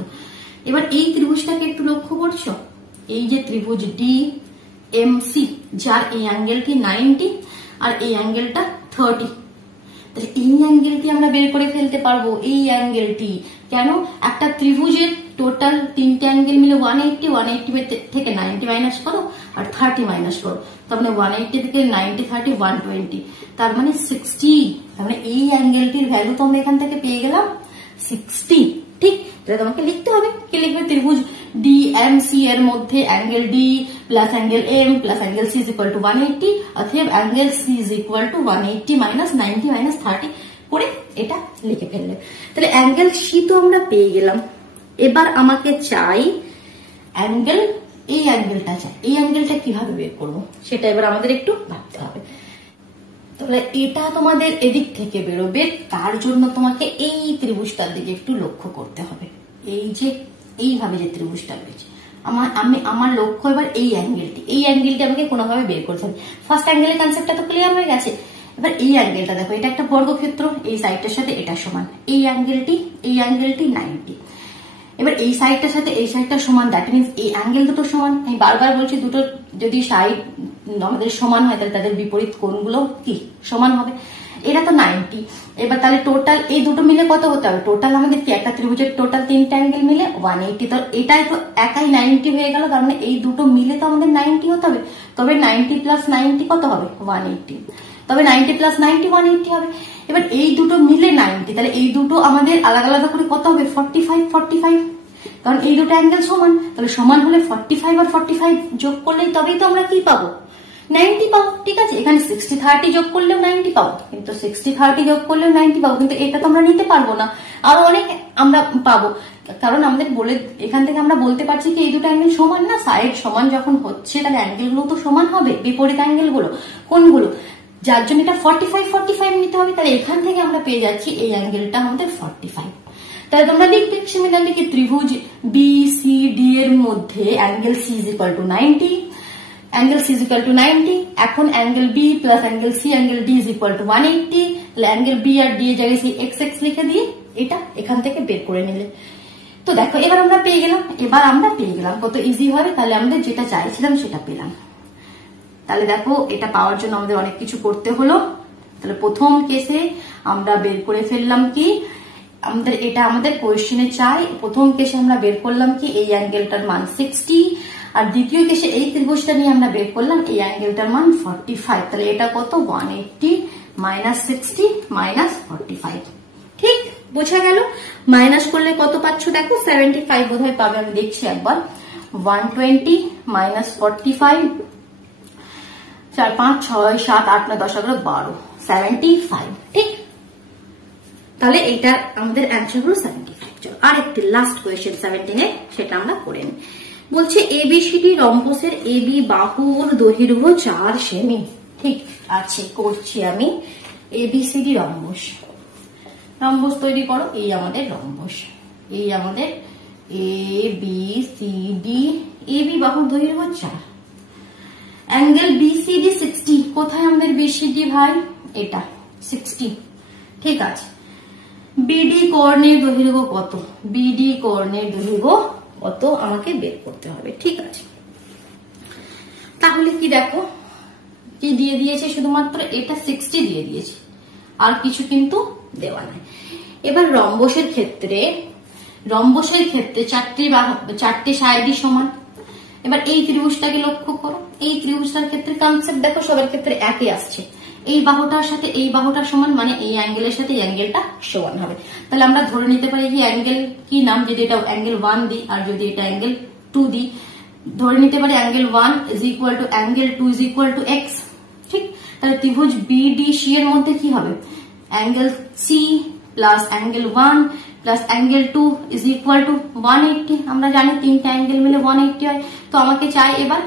এবার এই ত্রিভুজটাকে একটু লক্ষ্য করছো, এই যে ত্রিভুজ ডি এম সি যার এই অ্যাঙ্গেলটি 90 আর এই অ্যাঙ্গেলটা 30, তাহলে এই অ্যাঙ্গেলটি আমরা বের করে ফেলতে পারবো। এই অ্যাঙ্গেলটি কেন, একটা ত্রিভুজের টোটাল তিনটে অ্যাঙ্গেল মিলে 180 থেকে 90 মাইনাস করো আর 30 মাইনাস করো, তার মানে 180 থেকে 90 30 120, তার মানে 60, তার মানে এই অ্যাঙ্গেলটির ভ্যালু তো আমরা এখান থেকে পেয়ে গেলাম 60, ঠিক। তাহলে তোমাকে লিখতে হবে, কি লিখবে, ত্রিভুজ ডিএমসি এর মধ্যে angle D plus angle M plus angle C is equal to 180, অতএব angle C is equal to 180 minus 90 minus 30 করে এটা লিখে ফেললে। তাহলে অ্যাঙ্গেল সি তো আমরা পেয়ে গেলাম, এবার আমাকে চাই অ্যাঙ্গেল, এই অ্যাঙ্গেলটা চাই, এই অ্যাঙ্গেলটা কিভাবে বের করবো সেটা এবার আমাদের একটু ভাবতে হবে। তাহলে এটা তোমাদের এদিক থেকে বেরোবে, তার জন্য তোমাকে এই ত্রিভুজটার দিকে একটু লক্ষ্য করতে হবে, এই যে এইভাবে যে ত্রিভুজটা রয়েছে, আমার লক্ষ্য এবার এই অ্যাঙ্গেলটি আমাকে কোনোভাবে বের করতে হবে। ফার্স্ট অ্যাঙ্গেলের কনসেপ্টটা তো ক্লিয়ার হয়ে গেছে, এবার এই অ্যাঙ্গেলটা দেখো, এটা একটা বর্গক্ষেত্র, এই সাইডটার সাথে এটা সমান, এই অ্যাঙ্গেলটি 90, এবার এই সাইডটার সাথে এই সাইডটা সমান, দ্যাট মিনস এই অ্যাঙ্গেল দুটো সমান। আমি বারবার বলছি দুটো যদি সাইড আমাদের সমান হয় তাহলে তাদের বিপরীত কোণগুলো কি সমান হবে, এটা তো 90। এবার তাহলে টোটাল এই দুটো মিলে কত হতে হবে, টোটাল আমাদের কি একটা ত্রিভুজের টোটাল তিনটা অ্যাঙ্গেল মিলে 180, তো এটাই তো একাই 90 হয়ে গেল, কারণ এই দুটো মিলে তো আমাদের 90 হতে হবে, তবে 90 প্লাস 90 কত হবে 180, তবে 90 প্লাস 90 180 হবে। এবার এই দুটো মিলে 90, তাহলে এই দুটো আমাদের আলাদা আলাদা করে কত হবে 45, কারণ এই দুটো অ্যাঙ্গেল সমান, তাহলে সমান হলে 45 আর 45 যোগ করলেই তবেই তো আমরা কি পাবো 90 পাবো। ঠিক আছে, এখানে 60-30 যোগ করলেও 90 পাবো, কিন্তু 60-30 যোগ করলেও 90 পাবো, কিন্তু এটা তো আমরা নিতে পারবো না, আরো অনেক আমরা পাবো। কারণ আমাদের বলে এখান থেকে আমরা বলতে পারছি কি এই দুটো অ্যাঙ্গেল সমান না, সাইড সমান যখন হচ্ছে তাহলে অ্যাঙ্গেল গুলো তো সমান হবে, বিপরীত অ্যাঙ্গেল গুলো কোনগুলো, যার জন্য এটা 45 নিতে হবে। তাহলে এখান থেকে আমরা পেয়ে যাচ্ছি এই অ্যাঙ্গেলটা আমাদের 45। তাহলে তোমরা লিখবে সিমিলারলি কি ত্রিভুজ BCD এর মধ্যে অ্যাঙ্গেল C = 90, অ্যাঙ্গেল C = 90। এখন angle B plus angle C angle D = 180। তাহলে অ্যাঙ্গেল B আর D এর জায়গায় সেই XX লিখে দিয়ে এটা এখান থেকে বের করে নিলে। তো দেখো এবার আমরা পেয়ে গেলাম, কত ইজি হবে। তাহলে আমরা যেটা চাইছিলাম সেটা পেলাম। তাহলে দেখো এটা পাওয়ার জন্য আমাদের অনেক কিছু করতে হলো। তাহলে প্রথম কেসে আমরা বের করে ফেললাম কি আমাদের কোয়েশ্চেনে চাই। প্রথম কেসে আমরা বের করলাম কি এই অ্যাঙ্গেলটার মান 60, আর দ্বিতীয় কেসে এই ত্রিভুজটা নিয়ে আমরা বের করলাম এই অ্যাঙ্গেলটার মান 45। তাহলে এটা কত 180 - 60 - 45। ঠিক বোঝা গেল? মাইনাস করলে কত পাচ্ছ দেখো 75 বোধহয় পাবে, আমি দেখছি একবার। 120 - 45, 4 5 6 7 8 9 10 11 12, 75। ঠিক, তাহলে এইটা আমাদের অ্যান্সার হলো 75। চলো আরেকটি লাস্ট কোয়েশ্চেন 17 এ, সেটা আমরা করে নিই। বলছে ABCD রম্বসের AB বাহুর দৈর্ঘ্য 4 সেমি। ঠিক আছে, করছি আমি। ABCD রম্বস তৈরি করো। এই আমাদের রম্বস, এই আমাদের ABCD, AB বাহুর দৈর্ঘ্য 4, অ্যাঙ্গেল BCD 60। কোথায় আমাদের BCD ভাই? এটা 60। ঠিক আছে, BD কর্ণের দৈর্ঘ্য কত? BD কর্ণের দৈর্ঘ্য কত আমাকে বের করতে হবে। ঠিক আছে, তাহলে কি দেখো কি দিয়ে দিয়েছে, শুধুমাত্র এটা 60 দিয়ে দিয়েছে, আর কিছু কিন্তু দেওয়া নাই। এবার রম্বসের ক্ষেত্রে চারটে সাইডই সমান। এবার এই ত্রিভুজটাকে লক্ষ্য করো, এই ত্রিভুজটার ক্ষেত্রে কনসেপ্ট দেখো সবার ক্ষেত্রে একই আসছে। এই বাহুটার সাথে এই বাহুটা সমান, মানে এই অ্যাঙ্গেলের সাথে এই অ্যাঙ্গেলটা সমান হবে। তাহলে আমরা ধরে নিতে পারি যে অ্যাঙ্গেল কি নাম, যদি এটা অ্যাঙ্গেল 1 দিই আর যদি এটা অ্যাঙ্গেল 2 দিই, ধরে নিতে পারি অ্যাঙ্গেল 1 = অ্যাঙ্গেল 2 = x। ঠিক, তাহলে ত্রিভুজ BDC এর মধ্যে কি হবে? Angle C plus angle 1 plus angle 2 = 180। আমরা জানি তিনটা অ্যাঙ্গেল মিলে 180 হয়। তো আমাকে চাই এবার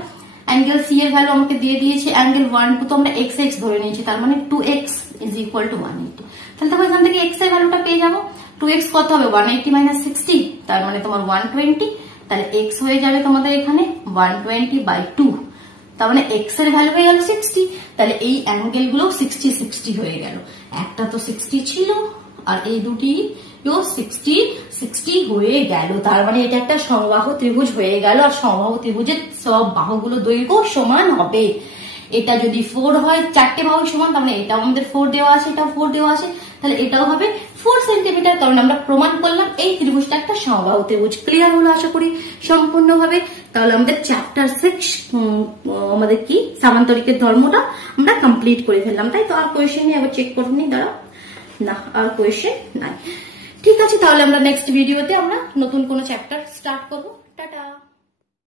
অ্যাঙ্গেল C এর ভ্যালু আমাকে দিয়ে দিয়েছে অ্যাঙ্গেল 1 2, তো আমরা x ধরে নিয়েছি, তার মানে 2x = 180। তাহলে তখন এখান থেকে x এর ভ্যালুটা পেয়ে যাবো। 2x কত হবে? 180 - 60, তার মানে তোমার 120। তাহলে x হয়ে যাবে তোমাদের এখানে 120/2, তার মানে x এর ভ্যালু হয়ে গেল 60। তাহলে এই অ্যাঙ্গেল গুলো 60 60 হয়ে গেল। একটা তো 60 ছিল আর এই দুটি 60 60 হয়ে গেল। তার মানে এটা একটা সমবাহু ত্রিভুজ হয়ে গেল, আর সমবাহু ত্রিভুজের সব বাহুগুলো দৈর্ঘ্য সমান হবে। এটা যদি 4 হয়, চারটে বাহু সমান, তার মানে এটাও আমাদের 4 দেওয়া আছে, এটাও 4 দেওয়া আছে, তাহলে এটাও হবে 4 সেন্টিমিটার। তার মানে আমরা প্রমাণ করলাম এই ত্রিভুজটা একটা সমবাহু ত্রিভুজ। ক্লিয়ার হলো আশা করি সম্পূর্ণভাবে। তাহলে আমাদের চ্যাপ্টার 6 আমাদের কি সামান্তরিকের ধর্মটা আমরা কমপ্লিট করে ফেললাম, তাই তো? আর কোয়েশ্চেন নিয়ে আবার চেক করে নিই, দাঁড়াও, না আর কোয়েশ্চেন নাই। ঠিক আছে, তাহলে আমরা নেক্সট ভিডিওতে আমরা নতুন কোনো চ্যাপ্টার স্টার্ট করবো। টাটা।